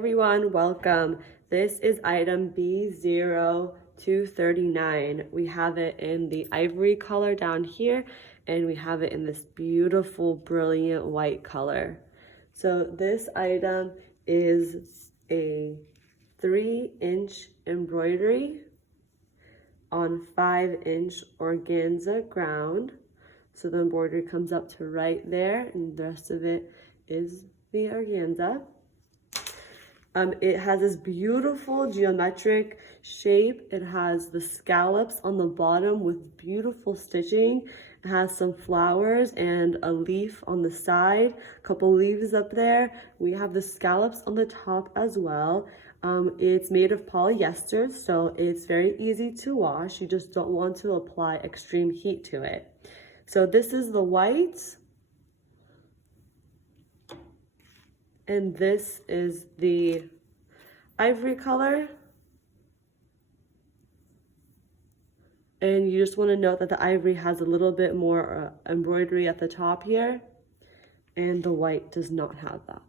everyone, welcome. This is item B0239. We have it in the ivory color down here, and we have it in this beautiful, brilliant white color. So this item is a 3-inch embroidery on 5-inch organza ground. So the embroidery comes up to right there, and the rest of it is the organza. It has this beautiful geometric shape. It has the scallops on the bottom with beautiful stitching. It has some flowers and a leaf on the side, a couple leaves up there. We have the scallops on the top as well. It's made of polyester, so it's very easy to wash. You just don't want to apply extreme heat to it. So this is the white, and this is the ivory color. And you just want to note that the ivory has a little bit more embroidery at the top here, and the white does not have that.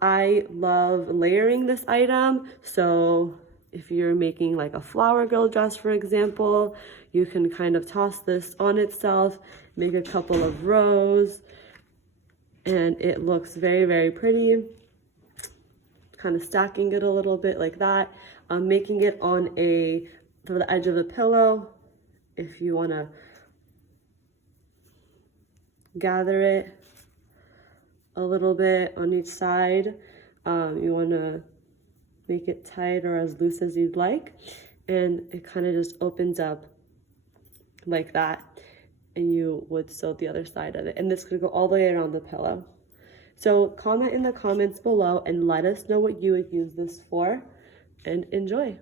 I love layering this item, so if you're making like a flower girl dress, for example, you can kind of toss this on itself, make a couple of rows, and it looks very, very pretty. Kind of stacking it a little bit like that, making it on for the edge of the pillow. If you want to gather it a little bit on each side, you want to make it tight or as loose as you'd like, and it kind of just opens up like that, and you would sew the other side of it, and this could go all the way around the pillow. So comment in the comments below and let us know what you would use this for, and enjoy.